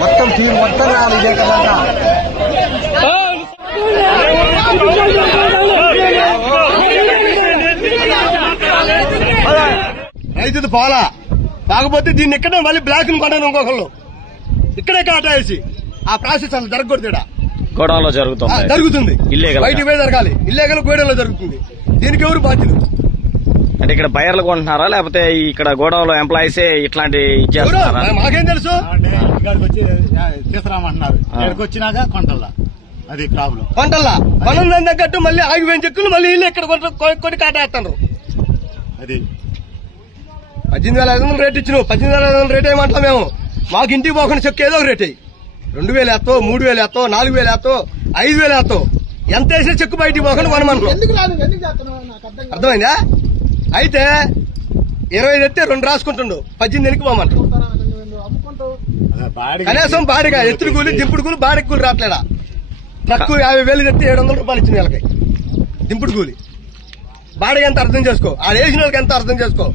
మొత్తం టీం మొత్తం రావాలి ఇదే కదా. రైతుది పోలా కాకపోతే దీన్ని ఇక్కడే మళ్ళీ బ్లాక్ ని కొనను ఇంకొకళ్ళు ఇక్కడే కాటేసి ఆ ప్రాసెస్ అసలు జరగకూడదు. గోడౌన్లో జరుగుతుంది బయటికి పోయి జరగాలి. ఇల్లీగల్ గోడౌన్లో జరుగుతుంది. దీనికి ఎవరు బాధ్యులు? అంటే ఇక్కడ బయర్లు కొంటున్నారా లేకపోతే ఇక్కడ గోడౌన్ లో ఎంప్లాయీసే ఇట్లాంటి ఇచ్చేస్తున్నారా? మాకేం తెలుసు. తీసుకురామంటున్నారు. ఇక్కడికి వచ్చినాక కొంటల్లా అది ప్రాబ్లం. కొంటల్లా కొనం తగ్గట్టు మళ్ళీ ఆగిపోయిన చెక్కులు మళ్ళీ ఇల్లు ఇక్కడ కొన్ని కాటేస్తున్నారు. అది 18,500 రేట్ ఇచ్చినావు. 18,500 రేట్ ఏమంటాం మేము? మాకు ఇంటికి పోకుండా చెక్కు ఏదో ఒక రేట్ అయ్యి 2,000 ఎత్తావు, 3,000 ఎత్తావు, 4,000 ఎత్తావు, 5,000 ఎత్తావు. ఎంత వేసినా చెక్కు బయటికి పోకుండా కొనమంటున్నాం. అర్థమైందా? అయితే 25 ఎత్తే 2 రాసుకుంటుండు. 18 పోమంటాడు. కనీసం బాడిగా ఎత్తుడు కూలి దింపుడు కూలి బాడికి కూలి రావట్లేదా? ట్రక్కు 50,000 తెస్తే 700 రూపాయలు ఇచ్చిన వాళ్ళకి దింపుడు కూలి. బాడిగా ఎంత అర్థం చేసుకో. ఆ వేసిన వాళ్ళకి ఎంత అర్థం చేసుకో.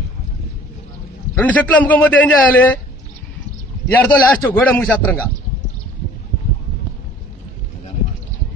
2 చెక్కులు అమ్ముకోకపోతే ఏం చేయాలి? ఈ ఆడతో లాస్ట్ గోడ మూసేత్రంగా